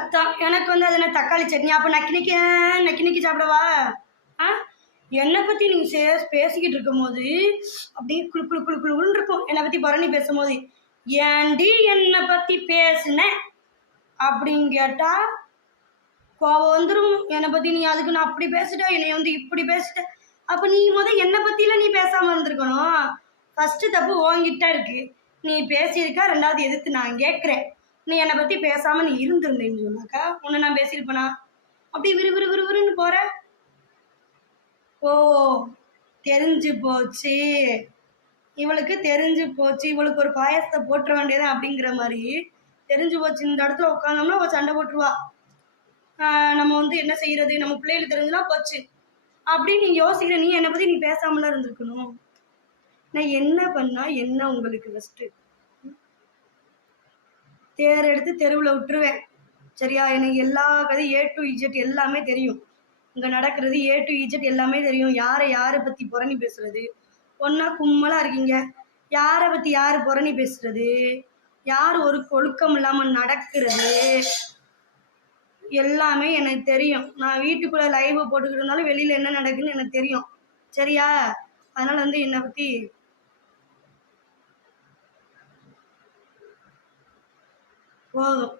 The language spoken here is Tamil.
சத்தம் எனக்கு வந்து அது என்ன தக்காளி சட்னி? அப்போ நக்கி நக்கி நக்கி நக்கி சாப்பிடவா? ஆ? என்னை பற்றி நீங்கள் சே பேசிக்கிட்டு இருக்கும்போது அப்படியே குழு குளு குழு குழுன்னு இருக்கும் என்னை பற்றி பரணி பேசும்போது ஏண்டி என்னை பற்றி பேசினேன் அப்படின்னு கேட்டால் கோவம் வந்துடும் என்னை பற்றி நீ அதுக்கு நான் அப்படி பேசிட்ட என்னை வந்து இப்படி பேசிட்ட. அப்போ நீ முத என்னை பற்றிலாம் நீ பேசாமல் இருந்திருக்கணும். ஃபஸ்ட்டு தப்பு ஓங்கிட்டா இருக்கு. நீ பேசியிருக்கா? ரெண்டாவது எதிர்த்து நான் கேட்குறேன். நீ என்னை பற்றி பேசாமல் நீ இருந்திருந்தேன்னு சொன்னாக்கா உன்னை நான் பேசியிருப்பேனா அப்படி விறு விறு விறு விறுன்னு போகிற ஓ தெரிஞ்சு போச்சு. இவளுக்கு தெரிஞ்சு போச்சு. இவளுக்கு ஒரு பாயசத்தை போட்டுற வேண்டியது அப்படிங்கிற மாதிரி தெரிஞ்சு போச்சு. இந்த இடத்துல உட்காந்தோம்னா அவள் சண்டை போட்டுருவா. நம்ம வந்து என்ன செய்யறது? நம்ம பிள்ளைகளுக்கு தெரிஞ்சுனா போச்சு. அப்படின்னு நீ யோசிக்கிற நீ என்னை பற்றி நீ பேசாமலாம் இருந்திருக்கணும். நான் என்ன பண்ணா என்ன உங்களுக்கு ஃபஸ்ட்டு தேர் எடுத்து தெருவில் விட்டுருவேன். சரியா? எனக்கு எல்லா கதையும் ஏ டு இஜெட் எல்லாமே தெரியும். இங்கே நடக்கிறது ஏ டு இஜெட் எல்லாமே தெரியும். யாரை யாரை பற்றி புறணி பேசுறது? ஒன்றா கும்மலாக இருக்கீங்க. யாரை பற்றி யார் புறணி பேசுறது? யார் ஒரு கொழுக்கம் இல்லாமல் நடக்கிறது? எல்லாமே எனக்கு தெரியும். நான் வீட்டுக்குள்ளே லைவை போட்டுக்கிட்டு இருந்தாலும் வெளியில் என்ன நடக்குதுன்னு எனக்கு தெரியும். சரியா? அதனால் வந்து என்னை பற்றி 我